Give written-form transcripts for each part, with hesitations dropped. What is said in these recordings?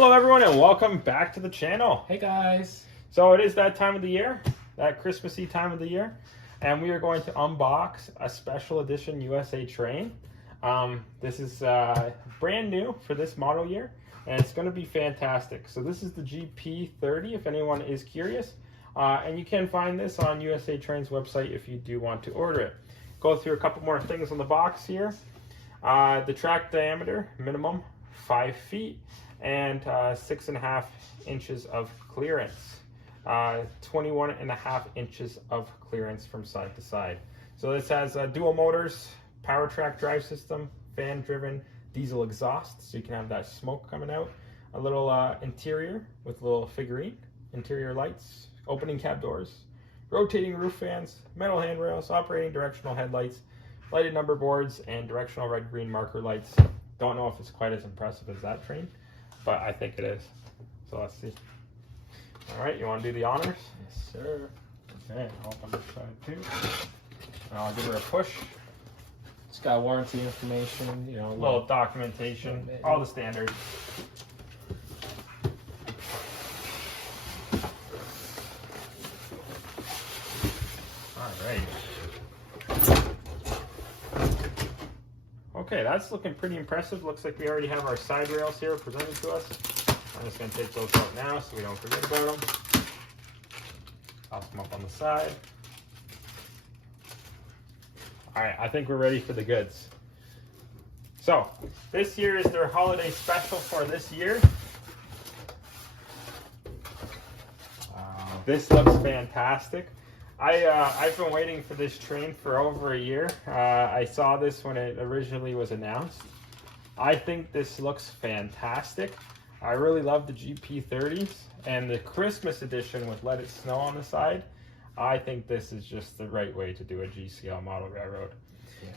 Hello everyone and welcome back to the channel. Hey guys. So it is that time of the year, that Christmassy time of the year, and we are going to unbox a special edition USA train. This is brand new for this model year and it's going to be fantastic. So this is the GP30 if anyone is curious, and you can find this on USA Train's website if you do want to order it. Go through a couple more things on the box here. The track diameter minimum 5 feet and 6.5 inches of clearance, 21.5 inches of clearance from side to side. So this has dual motors, power track drive system, fan driven diesel exhaust, so you can have that smoke coming out, a little interior with a little figurine, interior lights, opening cab doors, rotating roof fans, metal handrails, operating directional headlights, lighted number boards, and directional red green marker lights. Don't know if it's quite as impressive as that train, but I think it is. So let's see. All right, you want to do the honors? Yes, sir. Okay, I'll open this side too. And I'll give her a push. It's got warranty information, you know, A little documentation, all the standards. All right. Okay, that's looking pretty impressive. Looks like we already have our side rails here presented to us. I'm just going to take those out now so we don't forget about them. Toss them up on the side. All right, I think we're ready for the goods. So, this here is their holiday special for this year. This looks fantastic. I've been waiting for this train for over a year. I saw this when it originally was announced. I think this looks fantastic. I really love the GP30s and the Christmas edition with Let It Snow on the side. I think this is just the right way to do a GCL model railroad. Yeah.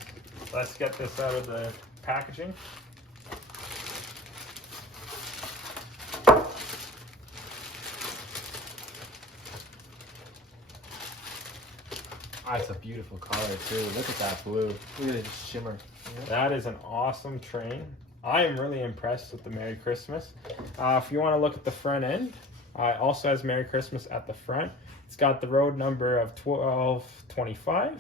Let's get this out of the packaging. It's a beautiful color too. Look at that blue. Look at the shimmer. Yeah. That is an awesome train. I am really impressed with the Merry Christmas. If you want to look at the front end, it also has Merry Christmas at the front. It's got the road number of 1225,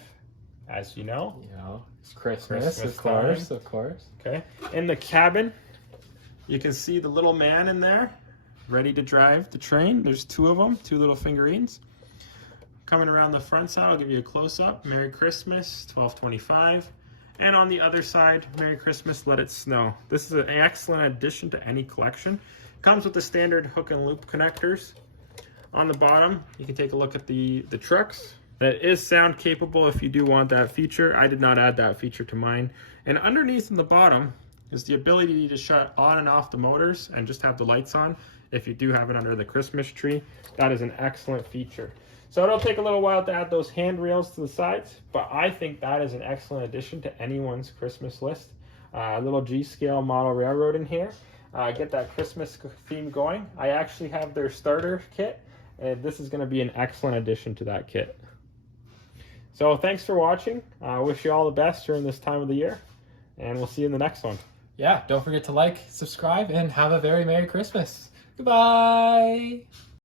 as you know. You know, it's Christmas of course, time. Of course. Okay. In the cabin, you can see the little man in there, ready to drive the train. There's two of them, two little figurines. Coming around the front side, I'll give you a close-up. Merry Christmas, 1225. And on the other side, Merry Christmas, Let It Snow. This is an excellent addition to any collection. Comes with the standard hook and loop connectors. On the bottom, you can take a look at the trucks. That is sound capable if you do want that feature. I did not add that feature to mine. And underneath in the bottom is the ability to shut on and off the motors and just have the lights on if you do have it under the Christmas tree. That is an excellent feature. So it'll take a little while to add those handrails to the sides, but I think that is an excellent addition to anyone's Christmas list. A little G-scale model railroad in here. Get that Christmas theme going. I actually have their starter kit, and this is going to be an excellent addition to that kit. So thanks for watching. I wish you all the best during this time of the year, and we'll see you in the next one. Yeah, don't forget to like, subscribe, and have a very Merry Christmas. Goodbye!